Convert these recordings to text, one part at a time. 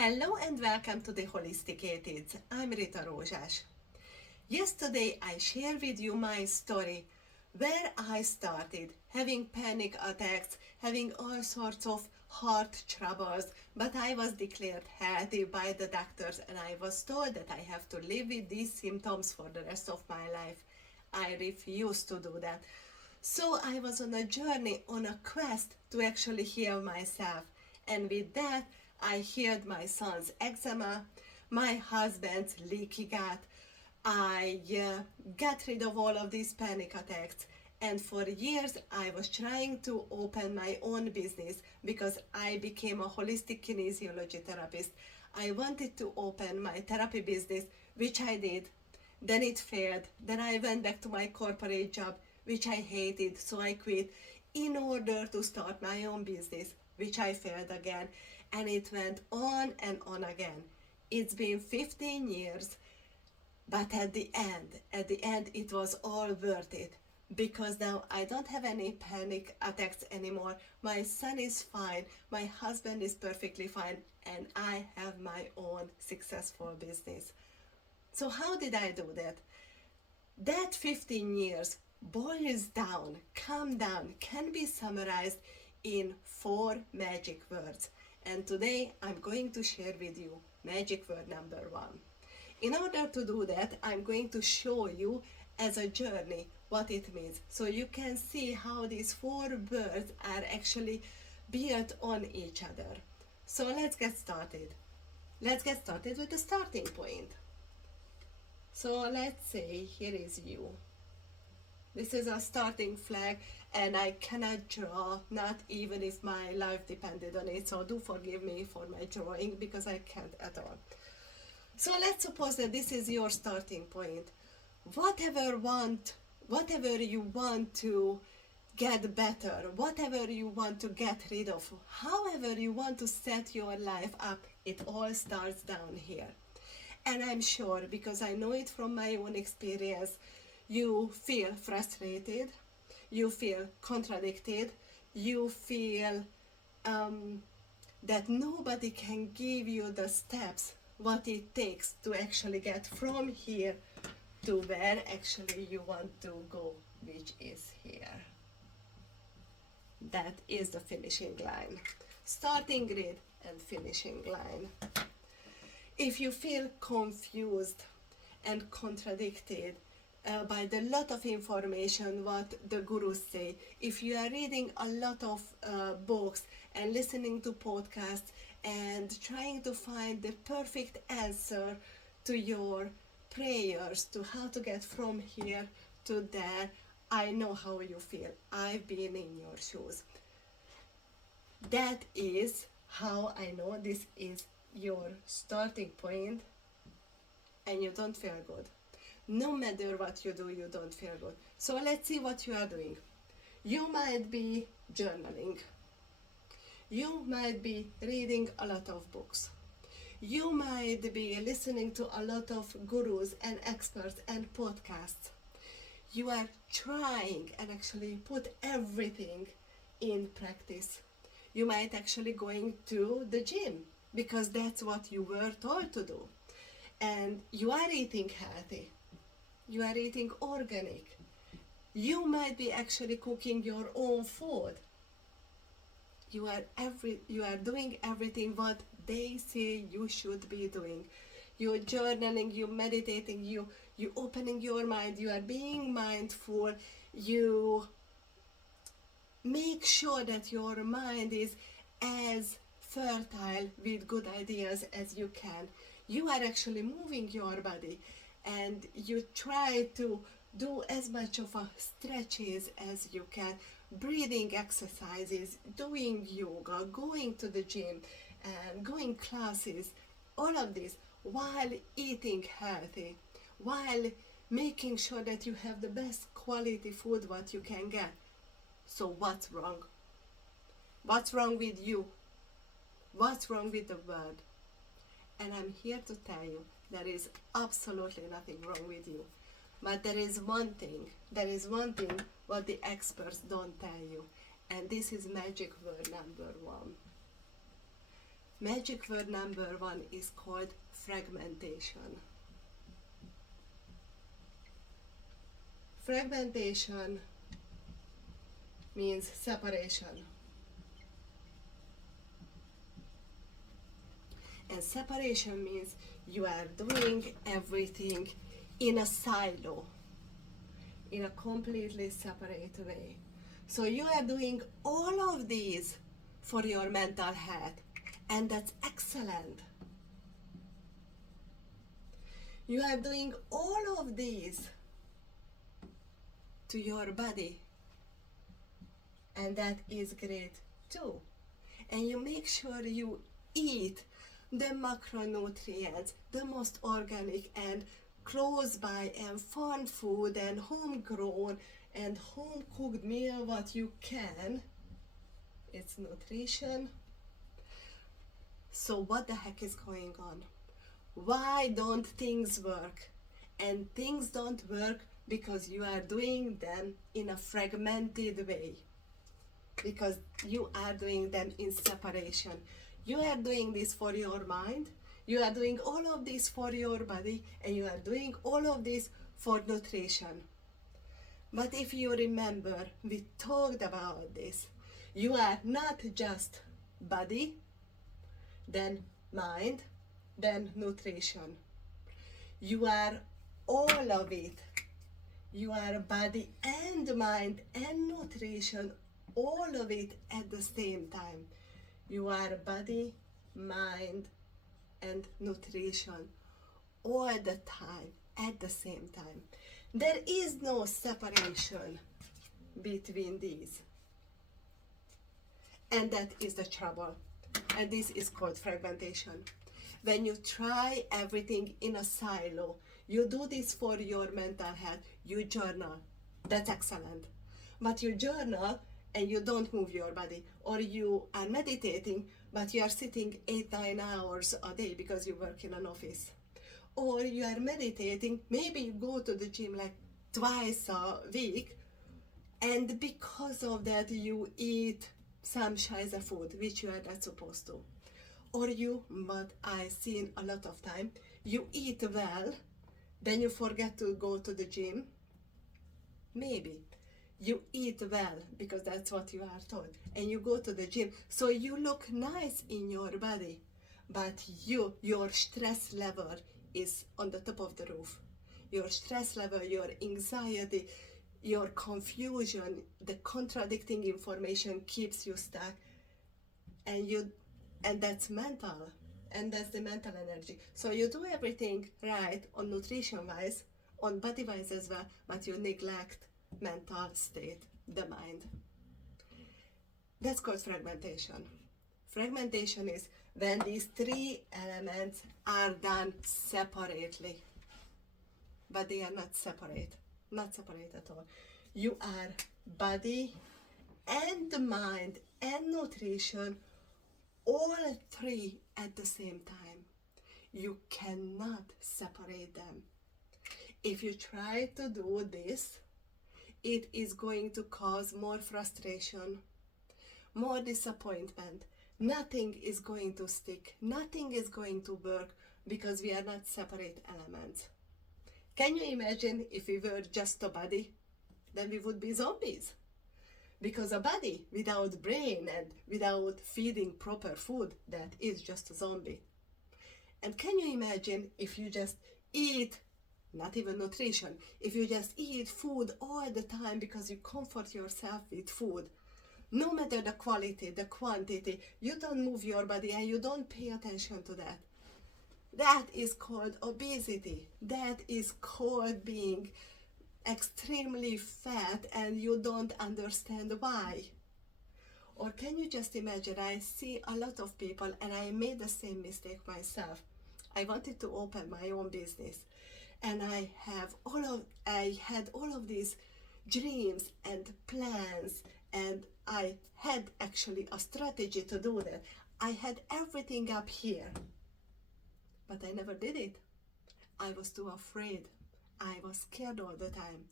Hello and welcome to the Holisticated. I'm Rita Rózsás. Yesterday I shared with you my story where I started having panic attacks, having all sorts of heart troubles, but I was declared healthy by the doctors and I was told that I have to live with these symptoms for the rest of my life. I refused to do that. So I was on a journey, on a quest to actually heal myself. And with that, I healed my son's eczema, my husband's leaky gut. I got rid of all of these panic attacks. And for years, I was trying to open my own business because I became a holistic kinesiology therapist. I wanted to open my therapy business, which I did. Then it failed. Then I went back to my corporate job, which I hated, so I quit in order to start my own business, which I failed again. And it went on and on again. It's been 15 years, but at the end, it was all worth it. Because now I don't have any panic attacks anymore. My son is fine, my husband is perfectly fine, and I have my own successful business. So how did I do that? That 15 years boils down, calm down, can be summarized in 4 magic words. And today I'm going to share with you magic word number 1. In order to do that, I'm going to show you as a journey what it means. So you can see how these 4 words are actually built on each other. So let's get started. Let's get started with the starting point. So let's say here is you. This is a starting flag and I cannot draw, not even if my life depended on it. So do forgive me for my drawing because I can't at all. So let's suppose that this is your starting point. Whatever you want to get better, whatever you want to get rid of, however you want to set your life up, it all starts down here. And I'm sure, because I know it from my own experience, you feel frustrated, you feel contradicted, you feel that nobody can give you the steps, what it takes to actually get from here to where actually you want to go, which is here. That is the finishing line. Starting grid and finishing line. If you feel confused and contradicted by the lot of information what the gurus say, if you are reading a lot of books and listening to podcasts and trying to find the perfect answer to your prayers, to how to get from here to there, I know how you feel. I've been in your shoes. That is how I know this is your starting point and you don't feel good. No matter what you do, you don't feel good. So let's see what you are doing. You might be journaling. You might be reading a lot of books. You might be listening to a lot of gurus and experts and podcasts. You are trying and actually put everything in practice. You might actually going to the gym because that's what you were told to do. And you are eating healthy. You are eating organic. You might be actually cooking your own food. You are doing everything what they say you should be doing. You're journaling, you're meditating, you opening your mind, you are being mindful, you make sure that your mind is as fertile with good ideas as you can. You are actually moving your body and you try to do as much of a stretches as you can, breathing exercises, doing yoga, going to the gym and going classes, all of this while eating healthy, while making sure that you have the best quality food what you can get. So what's wrong? What's wrong with you? What's wrong with the world? And I'm here to tell you there is absolutely nothing wrong with you. But there is one thing what the experts don't tell you. And this is magic word number 1. Magic word number 1 is called fragmentation. Fragmentation means separation. And separation means you are doing everything in a silo, in a completely separate way. So you are doing all of these for your mental health, and that's excellent. You are doing all of these to your body, and that is great too. And you make sure you eat the macronutrients, the most organic and close by and fun food and homegrown and home cooked meal what you can. It's nutrition. So what the heck is going on? Why don't things work? And things don't work because you are doing them in a fragmented way. Because you are doing them in separation. You are doing this for your mind, you are doing all of this for your body, and you are doing all of this for nutrition. But if you remember, we talked about this. You are not just body, then mind, then nutrition. You are all of it. You are body and mind and nutrition, all of it at the same time. You are body, mind, and nutrition all the time, at the same time. There is no separation between these. And that is the trouble. And this is called fragmentation. When you try everything in a silo, you do this for your mental health, you journal. That's excellent. But you journal and you don't move your body, or you are meditating but you are sitting 8-9 hours a day because you work in an office, or you are meditating, maybe you go to the gym like twice a week, and because of that you eat some scheisse food which you are not supposed to, or you, but I seen a lot of time, you eat well, then you forget to go to the gym. Maybe you eat well because that's what you are told, and you go to the gym, so you look nice in your body, but your stress level is on the top of the roof. Your stress level, your anxiety, your confusion, the contradicting information keeps you stuck, and that's mental, and that's the mental energy. So you do everything right on nutrition wise, on body wise as well, but you neglect mental state, the mind. That's called fragmentation. Fragmentation is when these three elements are done separately, but they are not separate at all. You are body and mind and nutrition, all three at the same time. You cannot separate them. If you try to do this, it is going to cause more frustration, more disappointment. Nothing is going to stick. Nothing is going to work because we are not separate elements. Can you imagine if we were just a body? Then we would be zombies. Because a body without brain and without feeding proper food, that is just a zombie. And can you imagine if you just eat, not even nutrition, if you just eat food all the time because you comfort yourself with food, no matter the quality, the quantity, you don't move your body and you don't pay attention to that. That is called obesity. That is called being extremely fat and you don't understand why. Or can you just imagine, I see a lot of people, and I made the same mistake myself. I wanted to open my own business, and I had all of these dreams and plans, and I had actually a strategy to do that. I had everything up here, but I never did it. I was too afraid. I was scared all the time.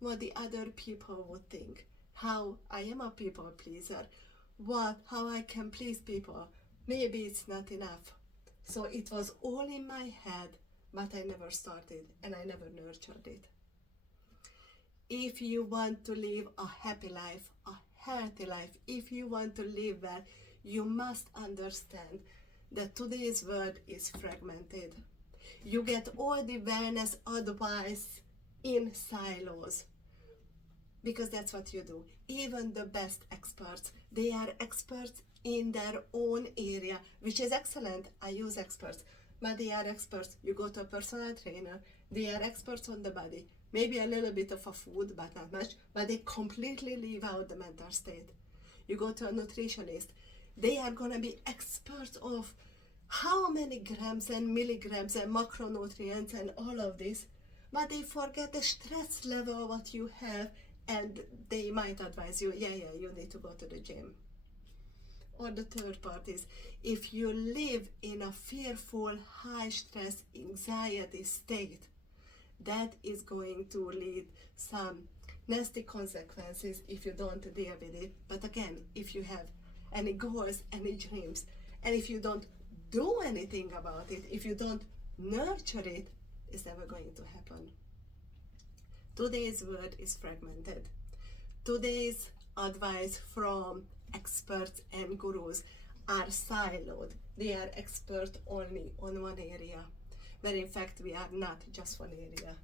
What the other people would think. How I am a people pleaser. How I can please people. maybe it's not enough. So it was all in my head, but I never started and I never nurtured it. If you want to live a happy life, a healthy life, if you want to live well, you must understand that today's world is fragmented. You get all the wellness advice in silos because that's what you do. Even the best experts, they are experts in their own area, which is excellent. I use experts, but they are experts. You go to a personal trainer, they are experts on the body, maybe a little bit of a food, but not much, but they completely leave out the mental state. You go to a nutritionist, they are going to be experts of how many grams and milligrams and macronutrients and all of this, but they forget the stress level what you have, and they might advise you, yeah, you need to go to the gym. Or the third part is, if you live in a fearful, high stress, anxiety state, that is going to lead some nasty consequences if you don't deal with it. But again, if you have any goals, any dreams, and if you don't do anything about it, if you don't nurture it, it's never going to happen. Today's world is fragmented. Today's advice from experts and gurus are siloed. They are expert only on one area, where in fact we are not just one area.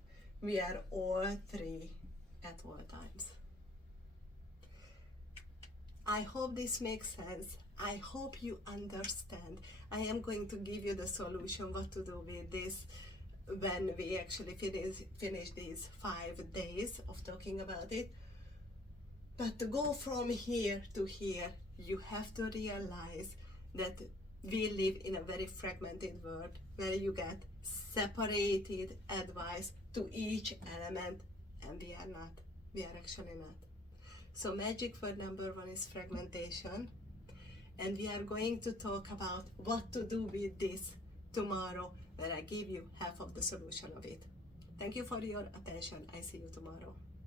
We are all three at all times. I hope this makes sense. I hope you understand. I am going to give you the solution what to do with this when we actually finish these 5 days of talking about it. But to go from here to here, you have to realize that we live in a very fragmented world where you get separated advice to each element, and we are not. We are actually not. So magic word number 1 is fragmentation, and we are going to talk about what to do with this tomorrow, where I give you half of the solution of it. Thank you for your attention. I see you tomorrow.